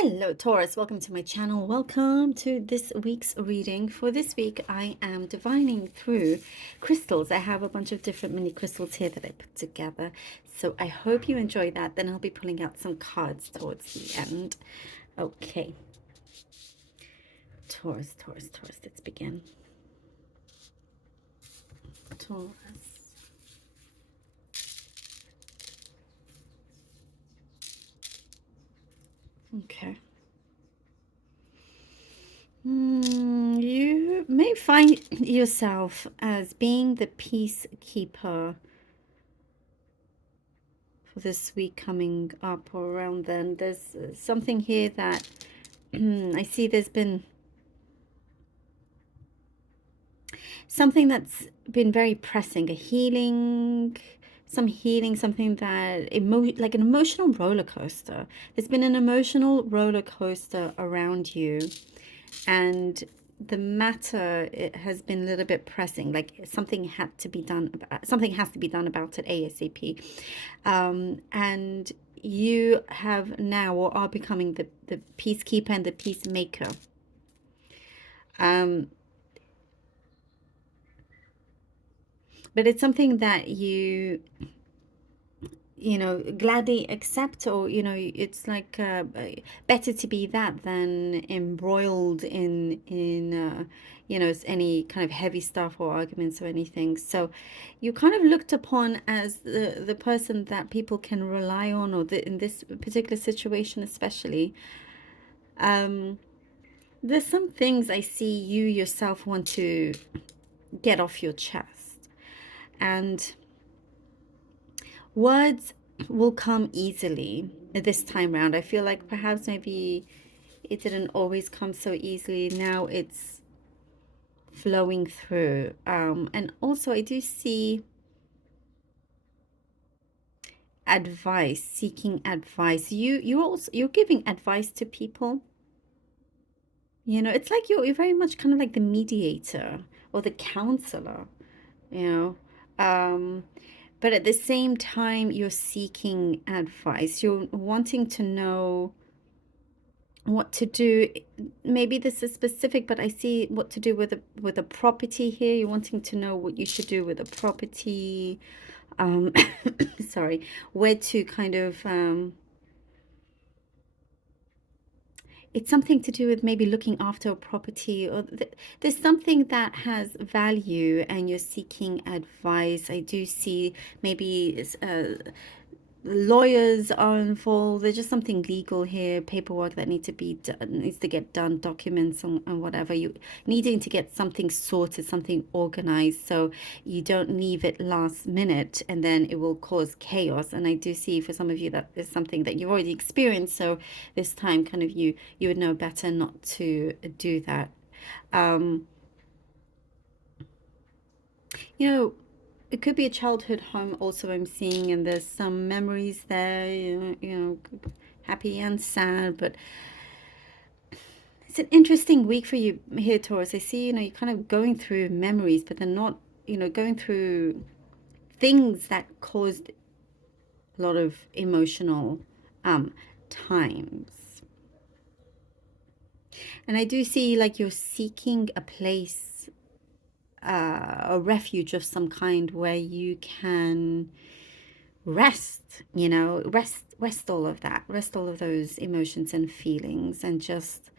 Hello Taurus, welcome to my channel. Welcome to this week's reading. For this week I am divining through crystals. I have a bunch of different mini crystals here that I put together, so I hope you enjoy that. Then I'll be pulling out some cards towards the end. Okay, Taurus, let's begin. Taurus. Okay. You may find yourself as being the peacekeeper for this week coming up or around then. There's something here that I see there's been something that's been very pressing, some healing, something that like an emotional roller coaster. There's been an emotional roller coaster around you, and the matter, it has been a little bit pressing, like something had to be done about, something has to be done about it ASAP. And you have now, or are becoming, the peacekeeper and the peacemaker. But it's something that you know, gladly accept, or it's like better to be that than embroiled in any kind of heavy stuff or arguments or anything. So you kind of looked upon as the person that people can rely on, or in this particular situation especially. There's some things I see you yourself want to get off your chest, and words will come easily this time round. I feel like perhaps maybe it didn't always come so easily. Now it's flowing through. And also I do see advice, seeking advice. You're giving advice to people. You know, it's like you're very much kind of like the mediator or the counselor, you know. But at the same time, you're seeking advice. You're wanting to know what to do. Maybe this is specific, but I see what to do with a property here. You're wanting to know what you should do with a property. Sorry, where to kind of it's something to do with maybe looking after a property, or there's something that has value and you're seeking advice. I do see maybe lawyers are involved. There's just something legal here, paperwork that needs to get done, documents and whatever. You needing to get something sorted, something organized, so you don't leave it last minute and then it will cause chaos. And I do see for some of you that is something that you've already experienced, so this time kind of you would know better not to do that. You know, it could be a childhood home also I'm seeing, and there's some memories there, happy and sad. But it's an interesting week for you here, Taurus. I see, you're kind of going through memories, but they're not, going through things that caused a lot of emotional times. And I do see like you're seeking a place, a refuge of some kind where you can rest, rest all of that, rest all of those emotions and feelings, and just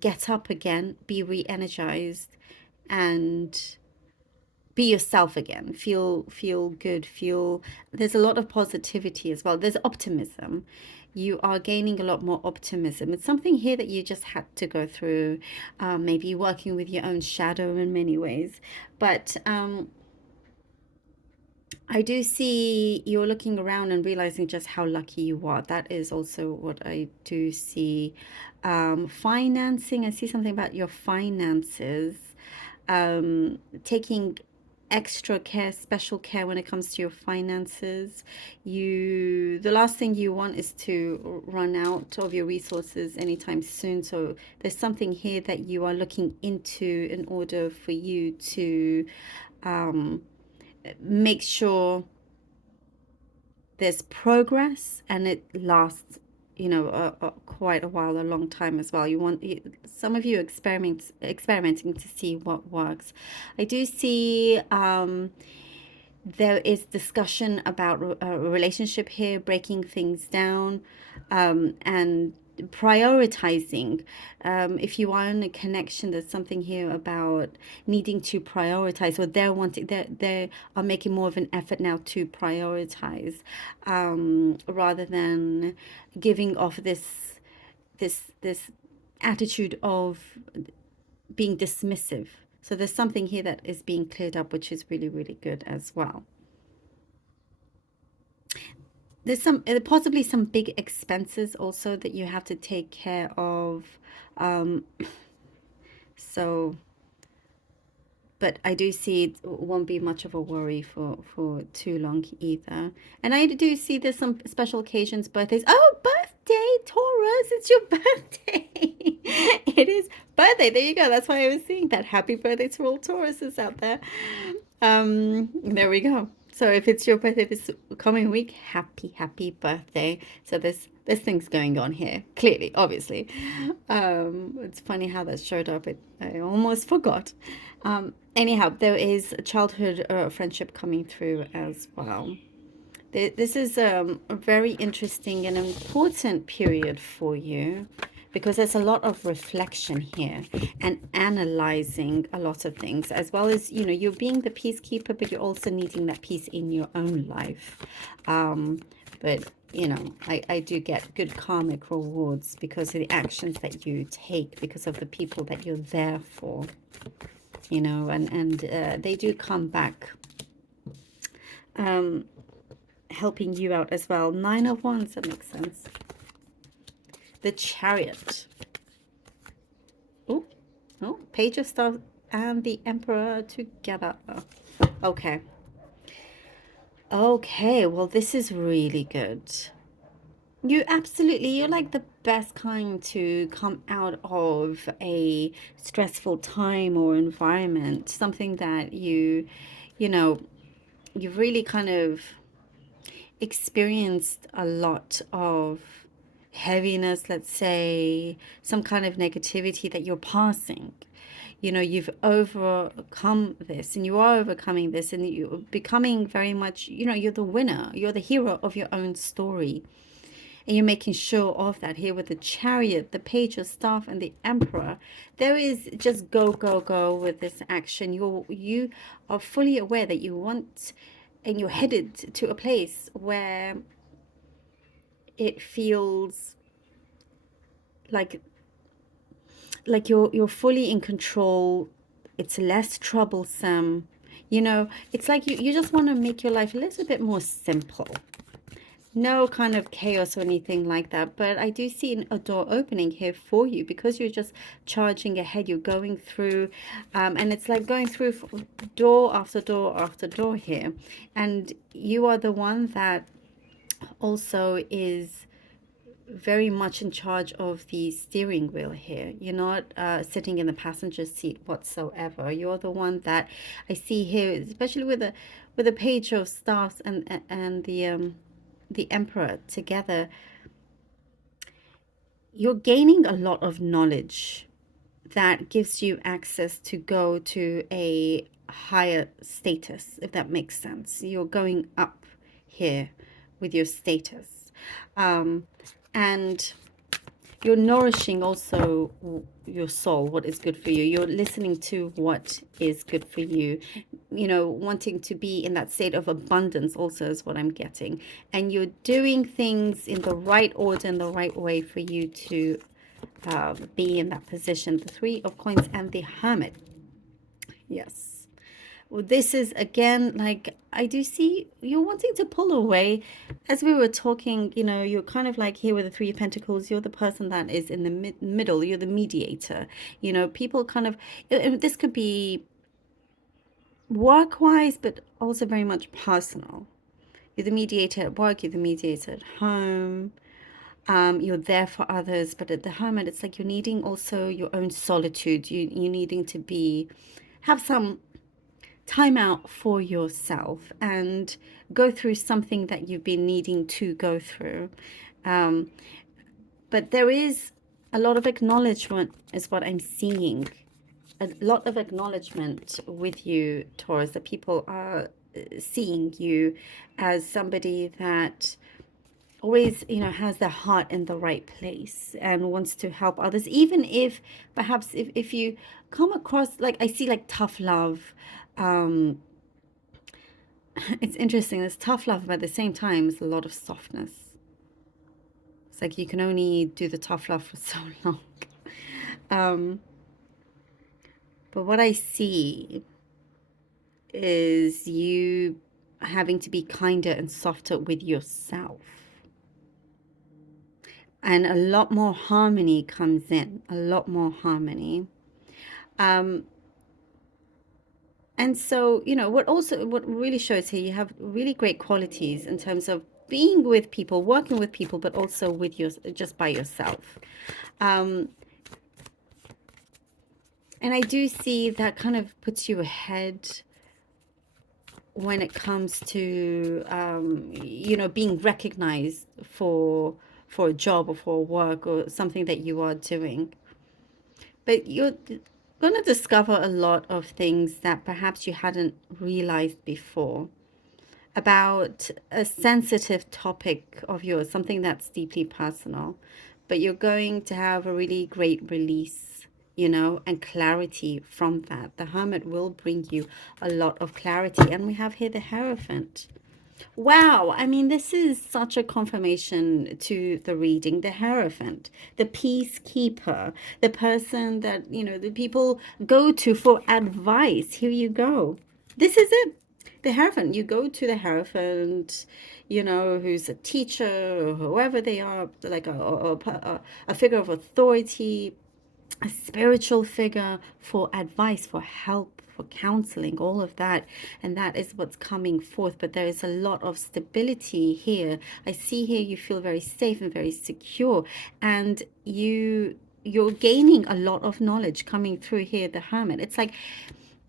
get up again, be re-energized, and be yourself again. Feel good. There's a lot of positivity as well. There's optimism. You are gaining a lot more optimism. It's something here that you just had to go through, maybe working with your own shadow in many ways. But I do see you're looking around and realizing just how lucky you are. That is also what I do see. Financing, I see something about your finances. Taking extra care, special care when it comes to your finances. The last thing you want is to run out of your resources anytime soon. So there's something here that you are looking into in order for you to make sure there's progress and it lasts quite a while, a long time as well. Some of you experimenting to see what works. I do see there is discussion about a relationship here, breaking things down, and prioritizing. If you are in a connection, there's something here about needing to prioritize, or they are making more of an effort now to prioritize, rather than giving off this attitude of being dismissive. So there's something here that is being cleared up, which is really, really good as well. There's possibly some big expenses also that you have to take care of. Um, so, but I do see it won't be much of a worry for too long either. And I do see there's some special occasions, birthdays. Oh, birthday, Taurus! It's your birthday. It is birthday. There you go. That's why I was seeing that. Happy birthday to all Tauruses out there. There we go. So if it's your birthday this coming week, happy birthday. So there's things going on here, clearly, obviously. It's funny how that showed up. I almost forgot. Anyhow, there is a childhood friendship coming through as well. This is a very interesting and important period for you, because there's a lot of reflection here and analyzing a lot of things, as well as, you're being the peacekeeper, but you're also needing that peace in your own life. But, I do get good karmic rewards because of the actions that you take, because of the people that you're there for, and they do come back. Helping you out as well. 9 of Wands, that makes sense. The Chariot. Oh, Page of Stars and the Emperor together. Okay. Okay, well, this is really good. You're like the best kind to come out of a stressful time or environment. Something that you've really kind of experienced a lot of heaviness, let's say, some kind of negativity that you're passing. You've overcome this, and you are overcoming this, and you're becoming very much, you're the winner, you're the hero of your own story. And you're making sure of that here with the Chariot, the Page of Staff, and the Emperor. There is just go, go, go with this action. You are fully aware that you want, and you're headed to a place where it feels like you're fully in control. It's less troublesome. It's like you just want to make your life a little bit more simple. No kind of chaos or anything like that. But I do see a door opening here for you, because you're just charging ahead. You're going through, and it's like going through door after door after door here. And you are the one that also is very much in charge of the steering wheel here. You're not sitting in the passenger seat whatsoever. You're the one that I see here, especially with the Page of Staffs and the Emperor together. You're gaining a lot of knowledge that gives you access to go to a higher status, if that makes sense. You're going up here with your status. And you're nourishing also your soul, what is good for you. You're listening to what is good for you, wanting to be in that state of abundance also is what I'm getting. And you're doing things in the right order and the right way for you to be in that position. The Three of Coins and the Hermit. Yes. Well, this is again, like, I do see you're wanting to pull away. As we were talking, you're kind of like here with the Three of Pentacles. You're the person that is in the middle. You're the mediator. People kind of, this could be work-wise, but also very much personal. You're the mediator at work. You're the mediator at home. You're there for others. But at the Hermit, it's like you're needing also your own solitude. You're needing to have some time out for yourself and go through something that you've been needing to go through. But there is a lot of acknowledgement is what I'm seeing. A lot of acknowledgement with you, Taurus, that people are seeing you as somebody that always, has their heart in the right place and wants to help others, even if perhaps if you come across, like, I see like tough love. um it's interesting, there's tough love, but at the same time there's a lot of softness. It's like you can only do the tough love for so long. um but what I see is you having to be kinder and softer with yourself, and a lot more harmony comes in, a lot more harmony. um And so, what really shows here, you have really great qualities in terms of being with people, working with people, but also with your, just by yourself. Um, and I do see that kind of puts you ahead when it comes to, being recognized for a job or for work or something that you are doing. But you're going to discover a lot of things that perhaps you hadn't realized before about a sensitive topic of yours, something that's deeply personal, but you're going to have a really great release, and clarity from that. The Hermit will bring you a lot of clarity. And we have here the Hierophant. Wow, I mean, this is such a confirmation to the reading. The Hierophant, the peacekeeper, the person that, the people go to for advice. Here you go. This is it. The Hierophant. You go to the Hierophant, who's a teacher or whoever they are, like a figure of authority, a spiritual figure, for advice, for help, for counseling, all of that. And that is what's coming forth. But there is a lot of stability here. I see here you feel very safe and very secure, and you're gaining a lot of knowledge coming through here, the Hermit. It's like,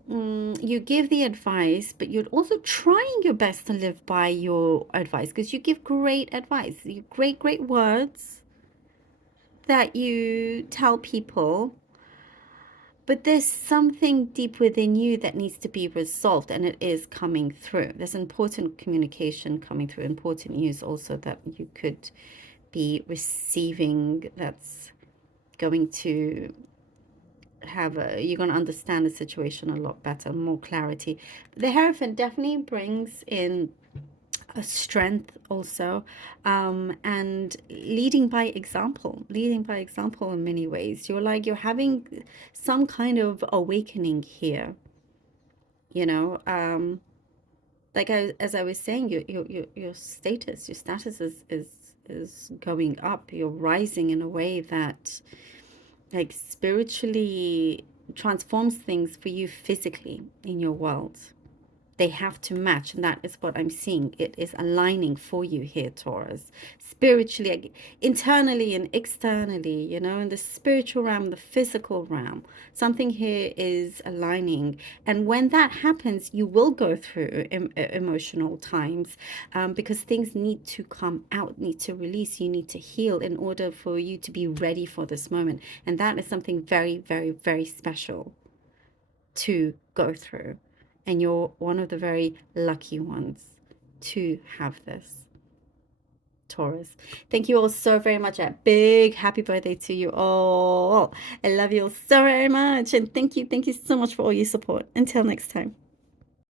you give the advice, but you're also trying your best to live by your advice, because you give great advice, you great words that you tell people. But there's something deep within you that needs to be resolved, and it is coming through. There's important communication coming through, important news also that you could be receiving, that's going to you're going to understand the situation a lot better, more clarity. The Hierophant definitely brings in a strength also, and leading by example in many ways. You're having some kind of awakening here, you know like as I was saying, your status is going up. You're rising in a way that, like, spiritually transforms things for you physically in your world. They have to match, and that is what I'm seeing. It is aligning for you here, Taurus, spiritually, internally and externally, in the spiritual realm, the physical realm. Something here is aligning, and when that happens, you will go through emotional times, because things need to come out, need to release, you need to heal in order for you to be ready for this moment. And that is something very, very, very special to go through. And you're one of the very lucky ones to have this, Taurus. Thank you all so very much. A big happy birthday to you all. I love you all so very much. And thank you so much for all your support. Until next time.